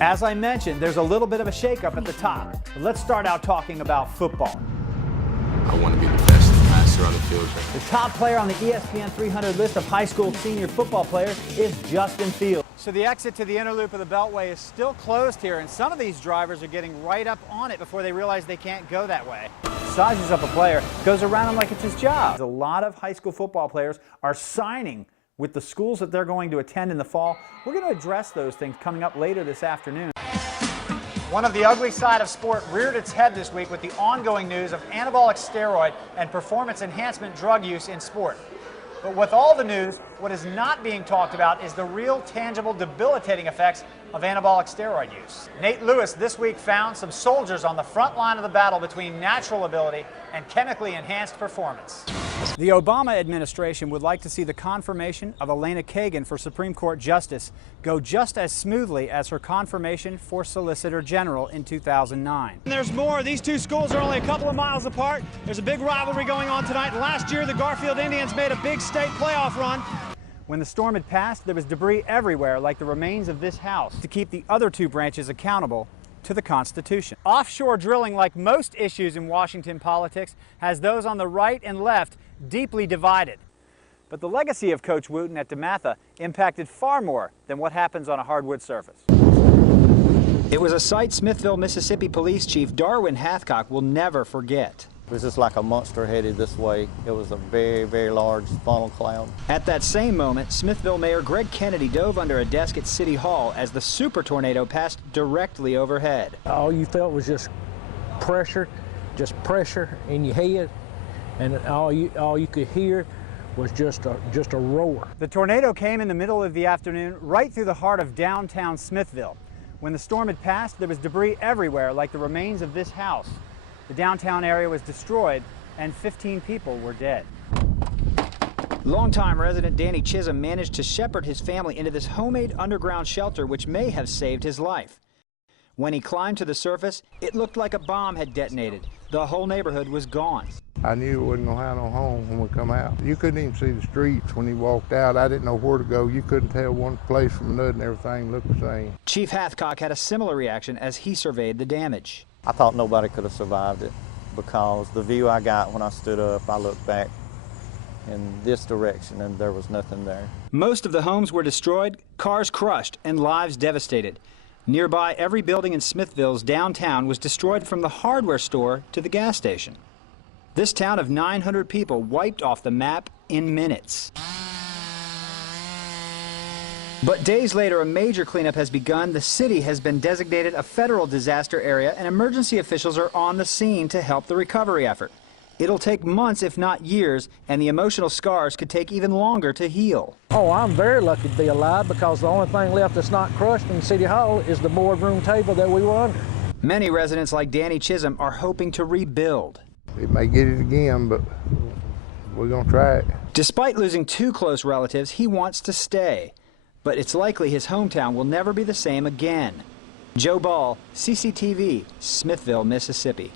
As I mentioned, there's a little bit of a shakeup at the top. But let's start out talking about football. I want to be the best passer on the field. The top player on the ESPN 300 list of high school senior football players is Justin Fields. So the exit to the inner loop of the Beltway is still closed here, and some of these drivers are getting right up on it before they realize they can't go that way. Sizes up a player, goes around him like it's his job. A lot of high school football players are signing with the schools that they're going to attend in the fall. We're going to address those things coming up later this afternoon. One of the ugly side of sport reared its head this week with the ongoing news of anabolic steroid and performance enhancement drug use in sport. But with all the news, what is not being talked about is the real, tangible, debilitating effects of anabolic steroid use. Nate Lewis this week found some soldiers on the front line of the battle between natural ability and chemically enhanced performance. The Obama administration would like to see the confirmation of Elena Kagan for Supreme Court Justice go just as smoothly as her confirmation for Solicitor General in 2009. And there's more. These two schools are only a couple of miles apart. There's a big rivalry going on tonight. Last year, the Garfield Indians made a big state playoff run. When the storm had passed, there was debris everywhere, like the remains of this house, to keep the other two branches accountable to the Constitution. Offshore drilling, like most issues in Washington politics, has those on the right and left deeply divided. But the legacy of Coach Wooten at DeMatha impacted far more than what happens on a hardwood surface. It was a sight Smithville, Mississippi Police Chief Darwin Hathcock will never forget. It was just like a monster headed this way. It was a very, very large funnel cloud. At that same moment, Smithville Mayor Greg Kennedy dove under a desk at City Hall as the super tornado passed directly overhead. All you felt was just pressure in your head, and all you could hear was just a roar. The tornado came in the middle of the afternoon, right through the heart of downtown Smithville. When the storm had passed, there was debris everywhere, like the remains of this house. The downtown area was destroyed, and 15 people were dead. Longtime resident Danny Chisholm managed to shepherd his family into this homemade underground shelter, which may have saved his life. When he climbed to the surface, it looked like a bomb had detonated. The whole neighborhood was gone. I knew it wasn't going to have no home when we come out. You couldn't even see the streets when you walked out. I didn't know where to go. You couldn't tell one place from another, and everything looked the same. Chief Hathcock had a similar reaction as he surveyed the damage. I thought nobody could have survived it because the view I got when I stood up, I looked back in this direction and there was nothing there. Most of the homes were destroyed, cars crushed, and lives devastated. Nearby, every building in Smithville's downtown was destroyed from the hardware store to the gas station. This town of 900 people wiped off the map in minutes. But days later, a major cleanup has begun. The city has been designated a federal disaster area, and emergency officials are on the scene to help the recovery effort. It'll take months, if not years, and the emotional scars could take even longer to heal. Oh, I'm very lucky to be alive because the only thing left that's not crushed in City Hall is the boardroom table that we were under. Many residents like Danny Chisholm are hoping to rebuild. We may get it again, but we're going to try it. Despite losing two close relatives, he wants to stay. But it's likely his hometown will never be the same again. Joe Ball, CCTV, Smithville, Mississippi.